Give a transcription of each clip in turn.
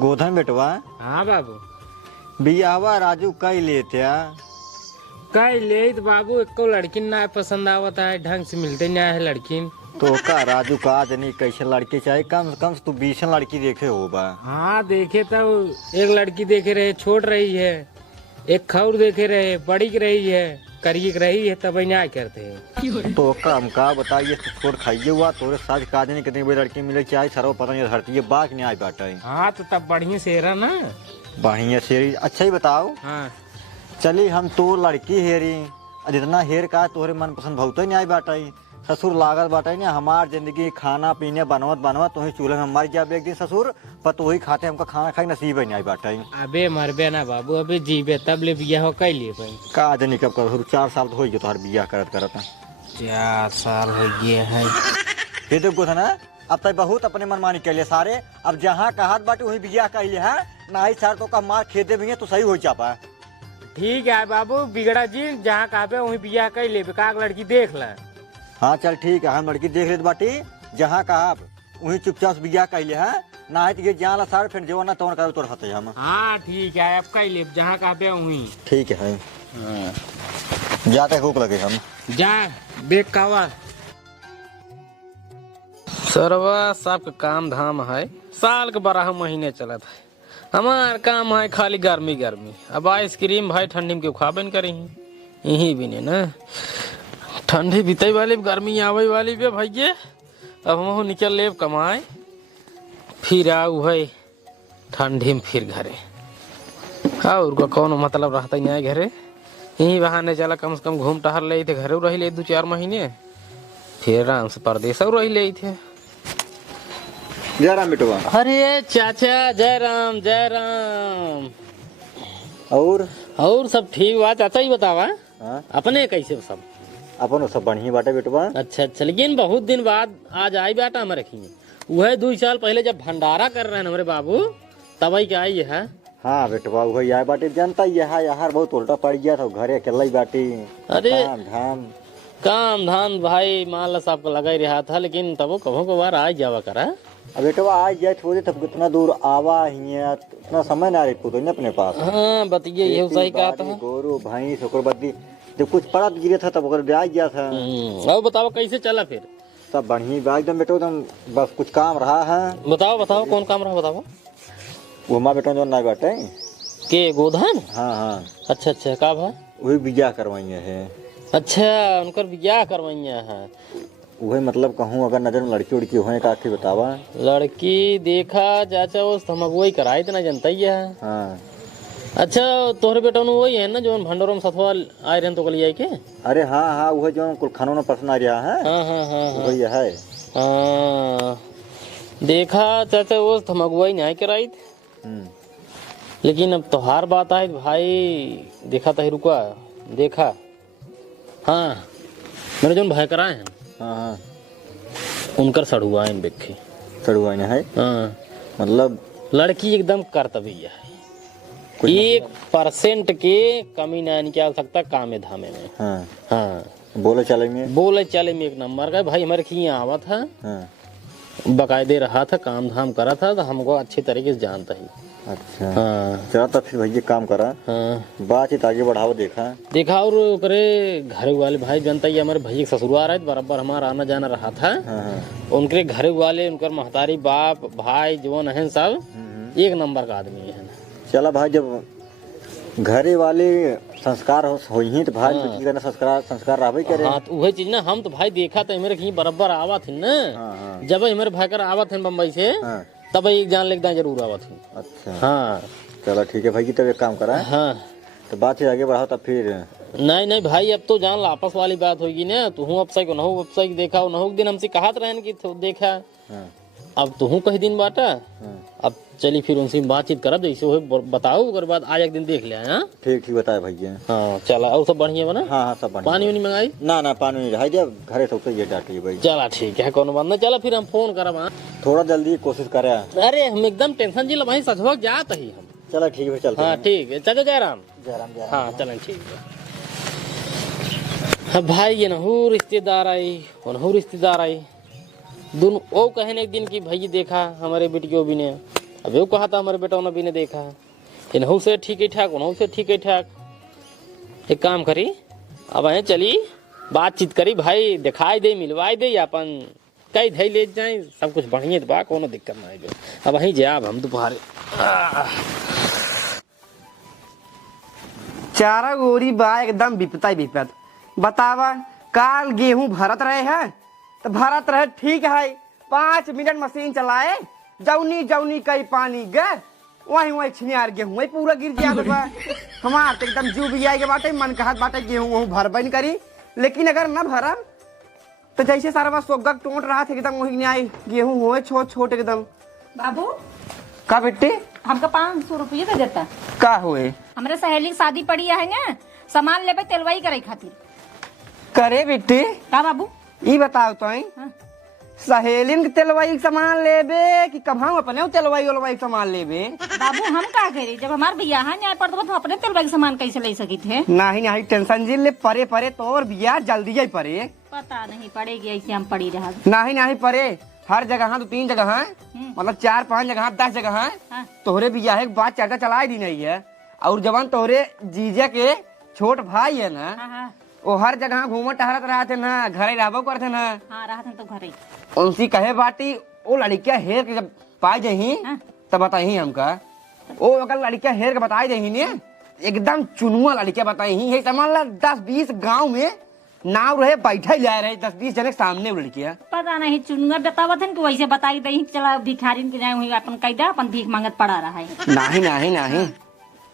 गोधन बेटवा। हाँ बाबू। बियाहवा राजू कई लेते कई ले तो बाबू एको लड़की ना पसंद आवता है, ढंग से मिलते नहीं है लड़की। तो का राजू का जनी कैसे लड़की चाहिए? कम से कम तू 20 लड़की देखे हो बा। हाँ देखे तो एक लड़की देखे रहे छोड़ रही है, एक खौर देखे रहे बड़ी रही है, करिए रही है, तब ना करते हैं। तो का हम का बताइए, तो छोड़ खाइए हुआ तोरे साथ का नहीं कितनी बड़ी लड़की मिले चाहिए सरो पता नहीं धरती है बाग नहीं आई बाटा। हाँ तो तब बढ़िया सेरा ना। बढ़िया शेरी। अच्छा ही बताओ। हाँ चली हम तो लड़की हेरी जितना हेर का तोहरे मन पसंद बहुत ही नहीं आई बाटा। ससुर लागत बाटा ना हमार जिंदगी खाना पीने बनवत बनवत तो चूल्हे में मर जाए एक दिन ससुर पर तो वही खाते हमका खाना खाई नसीब ही नहीं आई बाटा। अबे मरबे ना बाबू, अबे जीबे तब ले बिया हो कई लिए भाई। का जनी कब कर 4 साल तो हो गए तोहर बियाह करत करत। 4 साल हो गए है। ये देखो था ना अब तक बहुत अपने मनमानी के लिए सारे। अब जहाँ कहा बाटे वही बियाह कर लिए है ना ही सर तो का मार खेदे भी है तो सही हो चापा। ठीक है बाबू बिगड़ा जी, जहाँ कहा वही बिया कई ले का लड़की देख ले। हाँ चल ठीक है, हम लड़की देख लेते बाटी जहाँ कहा वही चुपचाप बियाह कर लिए है ना है तो जहाँ ला सारे फिर जो ना तो कर तोड़ सकते हम। हाँ ठीक है अब कई ले जहाँ कहा वही। ठीक है जाते भूख लगे हम जा बेग कावा। सरवा सबका काम धाम है, साल के 12 महीने चलत है। हमार काम है खाली गर्मी गर्मी। अब आइसक्रीम भाई ठंडी में क्यों खाबे न करी यही भी नहीं ना, ठंडी बीते वाली गर्मी आवे वाली भी भैया। अब हम निकल ले कमाए फिर आऊ है ठंडी में फिर घरे। और का कौन मतलब रहता ही नहीं घरे, यही बहाने चला कम से कम घूम टहल ले थे, घरे रही ले 2-4 महीने फिर आराम से परदेश रही ले थे। जय राम बेटवा। अरे चाचा जय राम जय राम। और सब ठीक बा चाचा ही बतावा। हाँ? अपने कैसे सब? अपन सब बढ़िया बाटे बेटवा। अच्छा लेकिन बहुत दिन बाद आज आई बाटा हमारे रखी। वह 2 साल पहले जब भंडारा कर रहे हैं हमारे बाबू तब ही क्या आई है। हाँ बेटवा वही आए बाटे जनता यहाँ बहुत उल्टा पड़ गया था घरे अकेला ही बाटी। अरे काम धाम भाई मान ला सबको लगा ही रहा था, लेकिन तब कभो को बार आ जावा करा। अब बेटवा आज जाए थोड़ी तब कितना दूर आवा ही इतना समय ना रही तो अपने पास। हाँ बतिए ये सही कहा था। गोरू भाई शुक्रबद्दी जब कुछ पड़ा गिरे था तब ब्याज गया था। अब बताओ कैसे चला फिर? सब बढ़िया एकदम बेटो एकदम बस कुछ काम रहा है। बताओ कौन काम रहा बताओ। वो माँ बेटा जो ना बाटे के गोधन। हाँ अच्छा का भाई वही बियाह करवाइए है। अच्छा उनकर बियाह करवाइया है। वही मतलब कहूँ अगर नजर में लड़की उड़की हो का बतावा। लड़की देखा चाचा वो हम वही कराए थे ना जनता ही है। हाँ अच्छा तोहरे बेटा वही है ना जो भंडोर में सथवा आए रहे तो कल के। अरे हाँ वही जो कुल खानों में पसंद आ रहा है। हाँ वही है। देखा चाचा वो हम वही नहीं कराई थे। लेकिन अब तोहार बात आए भाई देखा था रुका देखा। हाँ मेरे जो भाई कराए हैं हाँ उनकर सड़ुआ है बेखे सड़ुआ है। हाँ मतलब लड़की एकदम कर्तव्य है, 1% के कमी ना निकाल सकता कामे धामे में। हाँ बोले चले में एक नंबर का भाई। हमारे यहाँ आवा था। हाँ। बकायदे रहा था काम धाम करा था तो हमको अच्छी तरीके से जानता ही। अच्छा हाँ चला तब फिर भैया काम करा। हाँ बातचीत आगे बढ़ाओ देखा और करे घर वाले भाई जनता ही हमारे भैया ससुर आ रहे बराबर हमारा आना जाना रहा था। उनके घर वाले उनकर महतारी बाप भाई जवान है सब एक नंबर का आदमी है। चला भाई जब घरे वाले संस्कार हो ही तो भाई संस्कार रहा करे। हाँ तो वही चीज ना हम तो भाई देखा था मेरे कहीं बराबर आवा थे ना। जब हमारे भाई कर आवा थे बम्बई से तब एक जान लेकर जरूर आवा थी। अच्छा हाँ चलो ठीक है भाई तब एक काम करा। हाँ तो बात आगे बढ़ाओ तब फिर। नहीं भाई अब तो जान आपस वाली बात होगी ना। तू अब सही अब सही देखा नहुक दिन हमसे कहा रहन की देखा। अब तू कहीं दिन बाटा। अब चली फिर उनसे बातचीत करा जैसे हो बताओ उसके बाद आज एक दिन देख लिया। ठीक बताया भैया। हाँ चला और सब बढ़िया बना। हाँ सब बढ़िया। पानी वानी मंगाई ना पानी नहीं रहा घरे तो ये डांटी भाई। चला ठीक है कोनो बात ना। चला फिर हम फोन करब थोड़ा जल्दी कोशिश करे। अरे हम एकदम टेंशन जी भाई सचवा जात ही हम। चला ठीक है चलते। हाँ ठीक है चलो जय राम। हाँ चलें ठीक है। भाई ये नहू रिश्तेदार आई दोनों वो कहने एक दिन की भाई देखा हमारे बेटियों भी ने अब वो कहा था हमारे बेटा भी ने देखा है, इनहू से ठीक ही ठाक, उनहू से ठीक ही ठाक। एक काम करी, अब वहीं चली बातचीत करी भाई, दिखाई दे मिलवाई दे, अपन कई धई ले जाए, सब कुछ बढ़िया बा, कोनो दिक्कत ना है। अब वहीं जाब हम दोपहर चारा गोरी बा एकदम विपता ही विपत। बतावा काल गेहूं भरत रहे हैं तो भरत रहे ठीक है, 5 मिनट मशीन चलाए, जौनी जौनी कई पानी गए वही वही छिनियार गेहूं वही पूरा गिर गया। हमार तो एकदम जू भी आए के बाटे, मन कहत बाटे गेहूं वहूं भरबे नहीं करी, लेकिन अगर न भरा तो जैसे सारा बस सोगा टूट रहा था एकदम वही न्याय गेहूं हुए छोट छोट एकदम। बाबू का बेटे हमका 500 रुपये दे देता। का हुए? हमारे सहेली की शादी पड़ी है ना, सामान लेबे तेलवाई करे खातिर। करे बेटे का बाबू ई बताओ तो हाँ। सहेलिन के तेलवाई के सामान लेबे कि कब हम अपने तेलवाई उलवाई के सामान लेबे? बाबू हम का करी, जब हमार बियाह न्याय पड़ता तो अपने तेलवाई के सामान कैसे ले सकी थे? नहीं नहीं टेंशन जी ले परे परे तोर बियाह जल्दी ही परे। पता नहीं पड़ेगी, ऐसे हम पड़ी रहा। नहीं नहीं परे, हर जगह 2-3 जगह है, मतलब 4-5 जगह 10 जगह है। हाँ। तोहरे बियाह के बाद चर्चा चला दी नहीं है, और जवान तोहरे जीजा के छोट भाई है ना, हाँ हाँ वो हर जगह घूमत टहरत रहते ना, घरे रहबो करते ना। हाँ रहा था तो घरे। उनसी कहे बाटी वो लड़किया हेर के जब पाई जही हाँ। तब बताही हमका, वो अगर लड़किया हेर के बताई दही ने एकदम चुनुआ लड़किया बताई है, समझ ला 10-20 गाँव में नाव रहे बैठे ले रहे 10-20 जने के सामने वो लड़किया। पता नहीं चुनुआ बतावत है कि वैसे बताई दही, चला भिखारिन के जाए वही अपन कैदा अपन भीख मांगत पड़ा रहा है। नहीं नहीं नहीं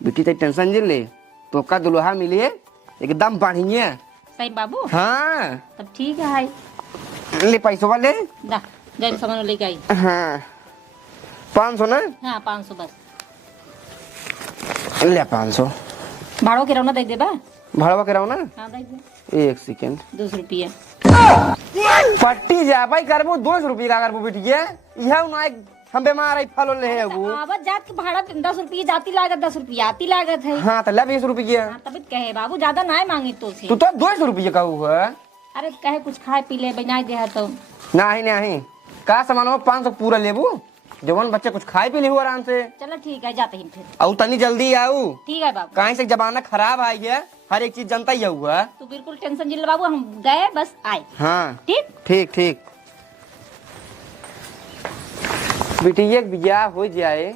बेटी तो टेंशन जी ले, तो का दुल्हा मिलिए एकदम बढ़िया। सही बाबू हाँ तब ठीक है, ले पैसों ले दा जैन सामान लेके आई। हाँ 500 ना? हाँ 500 बस। ले 500 भाड़ो के रौना देख दे बा। भाड़वा कराओ ना। हाँ देख दे। 1 सेकेंड 200 रुपया पट्टी जा भाई करबो 200 रुपये का करबो बेटिया, यह ना हम बीमार है फलो ले है वो। आवत जात के भाड़ा 10 रुपये जाती लागत, 10 रुपया आती लागत है। हाँ तो ले 20 रुपये। हाँ तभी कहे बाबू ज्यादा ना मांगी तो से। तू तो 200 रुपये का हुआ। अरे कहे कुछ खाए पी ले बना दे तो। नहीं नहीं का सामान हो 500 पूरा लेबू, जवान बच्चे कुछ खाए पी ले आराम से। चलो ठीक है जाते हैं फिर। और तनी जल्दी आओ, ठीक है बाबू। कहीं से जमाना खराब आई है, हर एक चीज जनता ही हुआ। तू बिल्कुल टेंशन जिल बाबू, हम गए बस आए। हाँ ठीक ठीक ठीक बेटी एक बियाह हो जाए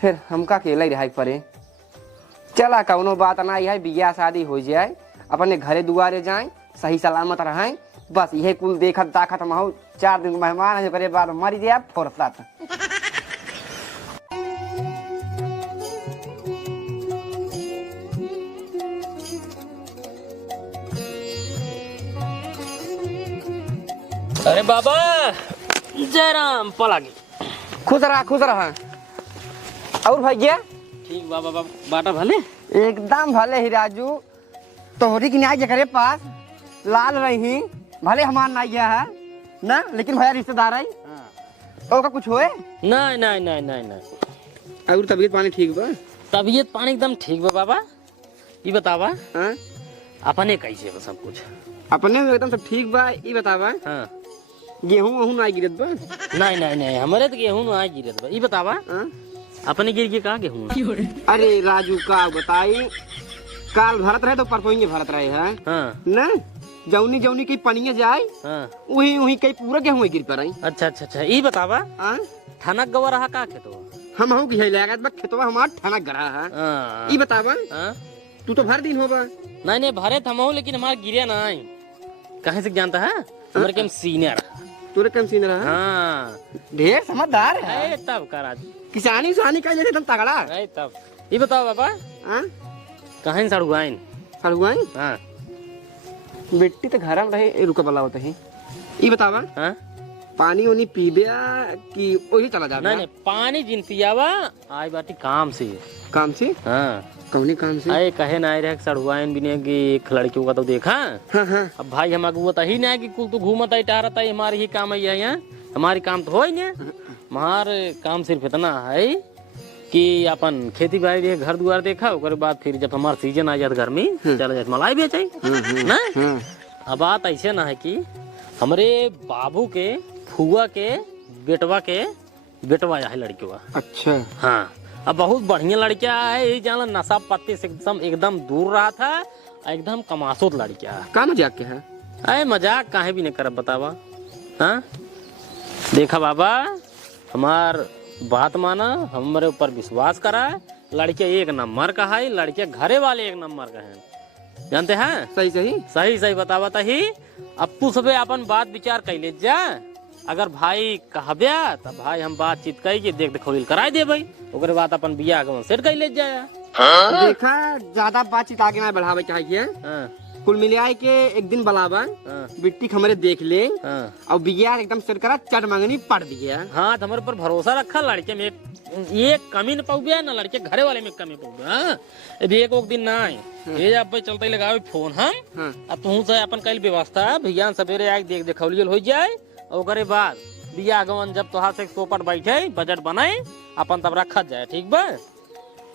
फिर हमका अकेला ही रह पड़े। चला कौनो बात ना है, बियाह शादी हो जाए अपने घरे दुआरे जाए सही सलामत रहें, बस यही कुल देखत दाखत हम 4 दिन मेहमान है, करे बाद मर जाए फोरता। अरे बाबा जय राम पलागी। खुश रहा। और भैया ठीक बाबा बाटा भले एकदम भले ही राजू, तोहरी की न्याय करे पास लाल रही भले हमार नाइया है ना, लेकिन भैया रिश्तेदार है। ओका कुछ होए? नहीं नहीं नहीं नहीं नहीं। और तबीयत पानी ठीक बा? तबीयत पानी एकदम ठीक बा बाबा। ये बतावा हाँ? अपने कैसे बा सब कुछ? अपने में एकदम सब ठीक बा। ये बतावा हाँ। गेहूं वहूं ना गिरत बा? नहीं नहीं नहीं हमारे तो गेहूं ना गिरत बा। ये बतावा हाँ? अपने गिर के कहा गेहूं? अरे राजू का बताई, काल भरत रहे तो परसों ही भरत रहे है हाँ ना, जौनी जौनी की पनिया जाए हाँ। वही वही कई पूरा गेहूं गिर पर आई। अच्छा अच्छा अच्छा ये बतावा हाँ? थाना गवा रहा का खेतो? हम हूँ कि लागत बा खेतवा हमार ठाना गरा है। हाँ। ये बतावा हाँ? तू तो भर दिन होबा। नहीं नहीं भरे थमाऊ, लेकिन हमारा गिरे ना आई। कहीं से जानता है? हमारे के सीनियर। तोरे कम सीन रहा। हाँ ढेर समझदार है। अरे तब का राजू किसानी सुहानी का एकदम तगड़ा। अरे तब ये बताओ बाबा हाँ? कहीं से सड़ुआइन? सड़ुआई हाँ बेटी तो घर में रहे रुका बला होता है। ये बतावा हाँ? पानी उनी पीबे कि वही चला जाता? नहीं नहीं पानी जिन पियावा आई बाटी काम से। काम से? हाँ कौनी काम से? अरे कहे ना रहे सड़ुआइन भी नहीं कि एक लड़कियों का तो देखा। हाँ हाँ। अब भाई हम अगुआ ही नहीं कि कुल तो घूमता ही टहरता ही, हमारी ही काम है यहाँ। हमारी काम तो हो ही नहीं, हमारे काम सिर्फ इतना है कि अपन खेती बाड़ी घर दुआर देखा, उसके बाद फिर जब हमारा सीजन आ जाता गर्मी चला जाता मलाई बेचे ना। अब बात ऐसे ना है कि हमारे बाबू के फुआ के बेटवा के बेटवा है लड़किया। अच्छा हाँ, अब बहुत बढ़िया लड़किया है, ये जान नशा पत्ती से एकदम दूर रहा था, एकदम कमासुत लड़किया। का मजाक के है? अरे मजाक काहे भी नहीं करब बतावा। हाँ देखा बाबा, हमार बात माना, हमारे ऊपर विश्वास करा, लड़किया एक नंबर का है, लड़किया घरे वाले एक नंबर का है, जानते हैं? सही सही सही सही बतावा तही। अब तू सबे अपन बात विचार कैले जा, अगर भाई कहब्या तो भाई हम बातचीत कही के देख देखोल कराई दे भाई, ओकरे बाद अपन बियाह के सेट कर ले जाया। देखा ज्यादा बातचीत आगे ना बढ़ावे चाहिए। हाँ, कुल मिलाए के एक दिन बुलावा, हाँ, बिट्टी हमारे देख ले हाँ, और बिया एकदम सेट करा, चट मांगनी पड़ दिया। हाँ, तो हमारे पर भरोसा रखा, लड़के में एक कमी न पाऊबिया ना, लड़के घरे वाले में कमी पाऊबिया। हाँ, अभी एक दिन ना आए, ये जब भाई चलते लगाओ फोन हम, हाँ। अब तू से अपन कल व्यवस्था भैया सवेरे आके देख देखौलियल हो जाए, और ओकरे बाद बिया गवन जब तोहार से सोपट बैठे बजट बनाए अपन तब रखा जाए, ठीक बा?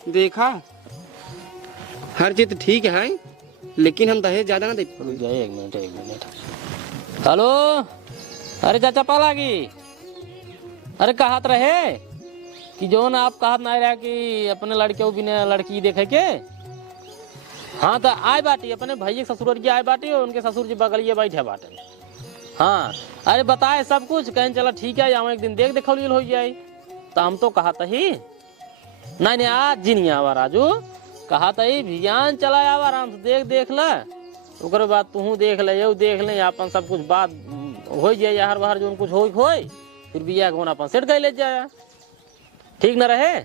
देखा हर चीज ठीक है, लेकिन हम दहेज ज्यादा ना दे। एक मिनट। हेलो, अरे चाचा पालागी, अरे कहत रहे कि जो ना आप कहत ना रहा कि अपने लड़के भी ने लड़की देखे के। हाँ तो आए बाटी, अपने भैया ससुर की आए बाटी, और उनके ससुर जी बगलिए बैठे बाटे। हाँ, अरे बताए सब कुछ, कहीं चला ठीक है, या एक दिन देख देखौलियल हो जाए। तो हम तो कहा ही नहीं आज जी नहीं आवा राजू, कहा ही भियान चला आवा, आराम से देख ला, ओकर बाद तू देख ले अपन सब कुछ बात हो जाए, यार बाहर जो कुछ हो फिर बिया कौन अपन सेट कर ले जाए, ठीक न रहे?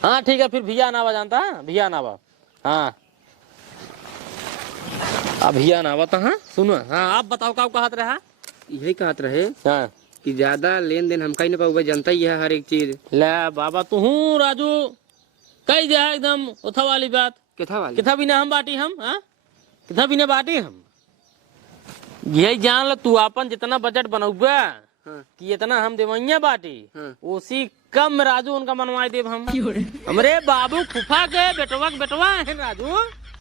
हाँ ठीक है, फिर भिया नावा जानता है, भिया नावा। हाँ अब भिया नावा तो। हाँ सुनो, हाँ आप बताओ का कहत रहा? यही कहत रहे हाँ कि ज्यादा लेन देन हम कहीं ना पाऊंगा, जनता ही है हर एक चीज। ले बाबा तू राजू कही दे एकदम उथा वाली बात, किथा वाली? किथा भी ना हम बाटी हम, हाँ किथा भी ना बाटी हम, यही जान ल तू अपन जितना बजट बनौबा कि इतना हम देवैया बाटी, उसी कम राजू उनका मनवाई देव हम। हमरे बाबू फूफा के बेटवा है राजू,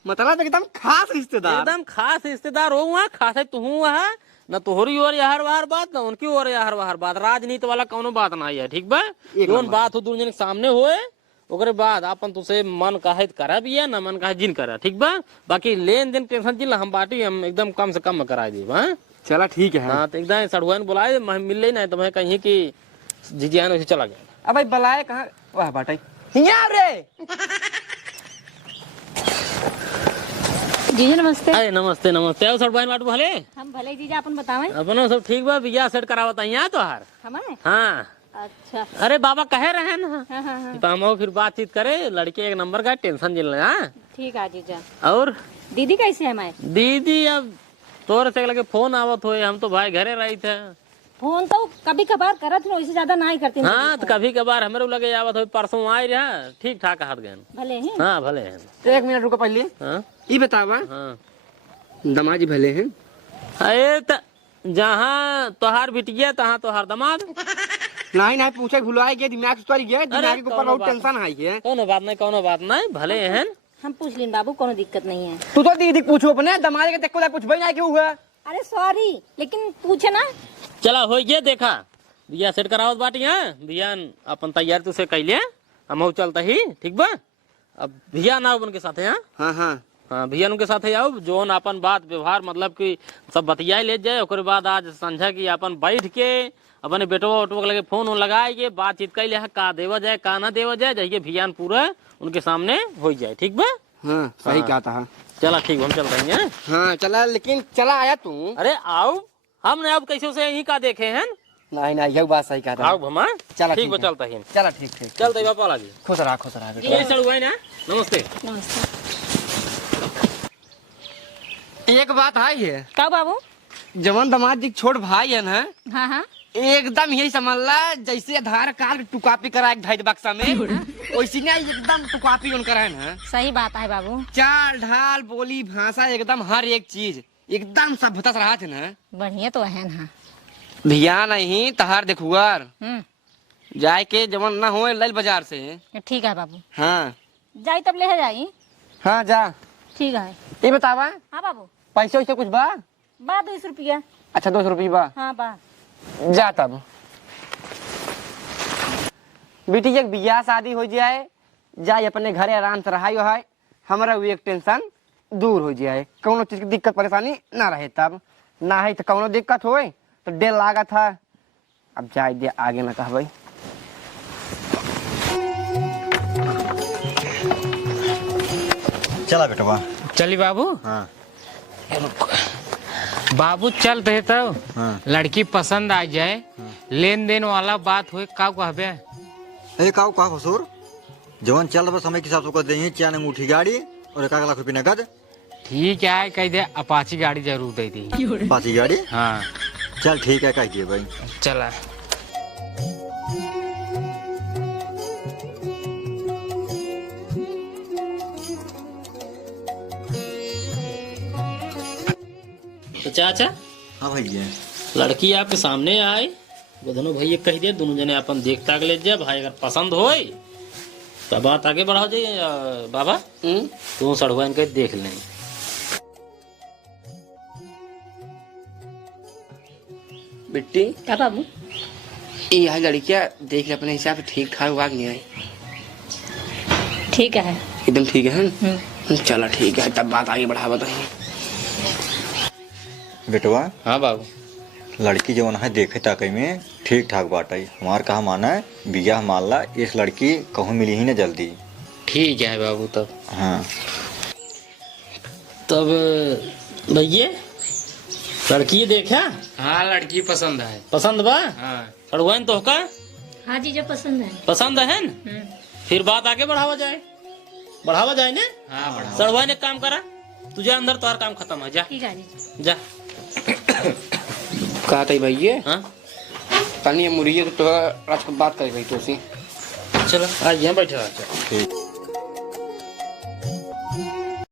मतलब एकदम खास रिश्तेदार। एकदम खास रिश्तेदार हो वहाँ, खास है तू वहाँ, न तोहरी और यार वाहर बात, न उनकी और यार वाहर बात, राजनीति वाला कौनो बात ना है, ठीक बा? जोन बात हो दूर सामने होए, ओकरे बाद अपन तुसे मन काहे करा भी है, न मन काहे जिन करा, ठीक बा? बाकी लेन देन टेंशन जिन हम बाटी हम एकदम कम से कम करा दी। हाँ चला ठीक है। हाँ तो एकदम सड़ुआन बुलाए, मिल नहीं तो मैं कहीं की जिजियान उसे चला गया। अब भाई बुलाए कहाँ? वाह बाटा हिया रे। जीजा नमस्ते। अरे नमस्ते नमस्ते, और सड़ुआन बाटू भले? हम भले जीजा, अपन बतावें। अपनो सब ठीक बा, बिया सेट करावत यहाँ तो हार। हमारे? हाँ अच्छा। अरे बाबा कहे रहे ना, हाँ हाँ हाँ तो हम फिर बातचीत करे, लड़के एक नंबर का, टेंशन जिल रहा। ठीक है जीजा। और दीदी कैसे है हमारे? दीदी अब तोर से लगे फोन आवत हो, हम तो भाई घरे रही थे। फोन तो कभी कभार करत हो, इससे ज्यादा नहीं करती। हाँ तो कभी कभार हमारे लगे आवत हो, परसों आए रहा, ठीक ठाक हाथ गए। भले हैं। हाँ भले हैं। एक मिनट रुको पहले, हाँ ये बतावा हाँ, दमाजी भले हैं? अरे जहाँ तोहार बिटिया तहाँ तोहार दमाद। नहीं पूछे भुलाए गया, दिमाग से उतर गया, दिमाग के ऊपर बहुत टेंशन आई है। कोनो बात नहीं, भले हैं। हम पूछ लें बाबू, कोनो दिक्कत नहीं है। तू तो दीदी पूछो अपने दमाद के देखो कुछ भाई नहीं क्यों हुआ? अरे सॉरी, लेकिन पूछे ना। चला हो ये देखा, बिया सेट करावत बाटी। हाँ बियान अपन तैयार तुसे कैले, हम चलता ही, ठीक बा? अब भैया ना उनके साथ है। हाँ हाँ हाँ भैया उनके साथ आओ, जोन अपन बात व्यवहार मतलब कि सब बतिया ले जाए, ओकरे बाद आज संझा की अपन बैठ के अपने बेटवा उटवा लगे फोन लगाए के बातचीत कर ले, का देवा जाए का ना देवा जाए, जाइए भियान पूरा उनके सामने हो जाए, ठीक बा? हाँ सही कहा था। चला ठीक, हम चल रहे हैं। हाँ चला, लेकिन चला आया तू? अरे आओ, हमने अब कैसे उसे यही का देखे हैं। नहीं यह बात सही कहा था। आओ भमा, चला ठीक बा, चलता है। चला ठीक चलते बापा लगी, खुश रहा बेटा। ये सड़ हुआ है ना। नमस्ते। नमस्ते। एक बात है का बाबू? जवन दमाद जी छोट भाई है ना, हाँ हाँ एकदम यही समझ ला जैसे आधार कार्ड टू कॉपी करा एक ढाई बक्सा में, वैसी ना एकदम टू कॉपी उनका है ना। सही बात है बाबू। चाल ढाल बोली भाषा एकदम हर एक चीज एकदम सभ्यता से रहा थे ना। बढ़िया तो है ना। भिया नहीं तहार देखुआर जाए के जवन ना हो लल बाजार से। ठीक है बाबू। हाँ जाई तब ले जाई। हाँ जा। ठीक है। ये बतावा हाँ बाबू। पैसे वैसे कुछ बा? 20 रुपया। अच्छा 200 रुपये बा। हाँ बा। जा तब। बेटी एक बियाह शादी हो जाए, जाए अपने घरे आराम से रहाई है, हमारा वो एक टेंशन दूर हो जाए, कौनो चीज की दिक्कत परेशानी ना रहे, तब ना है तो कौनो दिक्कत होए तो डेल लागत है। अब जाए दे आगे ना कहबई। चला बेटवा। चली बाबू। हाँ बाबू चलते है तो हाँ। लड़की पसंद आ जाए, लेन देन वाला बात हो का कहबे। ए का ससुर जवन चल रहा समय के हिसाब से कर देंगे, 4 अंगूठी गाड़ी और 1 लाख रुपये नगद। ठीक है, कह दे अपाची गाड़ी जरूर दे दी। पाची गाड़ी। हाँ चल ठीक है, कह दिए भाई। चला। तो चाचा हाँ भैया। लड़की आपके सामने आए, वो दोनों भैया कह दिए, दोनों जने अपन देख ताक ले जाए, भाई अगर पसंद होए तो बात आगे बढ़ाओ जाइए। बाबा तू सड़वा इनके देख लें। बेटी का बाबू? यह लड़कियाँ देख ले अपने हिसाब से ठीक ठाक वाग नहीं आई, ठीक है। एकदम ठीक है। चलो ठीक है, तब बात आगे बढ़ा बताइए। बेटवा हाँ बाबू। लड़की जवन है देखे ताकि में ठीक ठाक बात है, हमार कहा माना है बिया मानला, इस लड़की कहूँ मिली ही ना जल्दी। ठीक है बाबू। तब भैया लड़की देखा? हाँ लड़की पसंद है। पसंद बा? हाँ सड़वा तो का हाँ जी, जो पसंद है। पसंद है न? फिर बात आगे बढ़ावा जाए ना। हाँ बढ़ाओ। सड़वा ने काम करा, तुझे अंदर तुम्हारा काम खत्म है, जा ठीक है जी। जा। कहा था भैया हाँ कल मुर्गी तो बात करे भाई तो चलो आज यहाँ बैठे रहा। ठीक।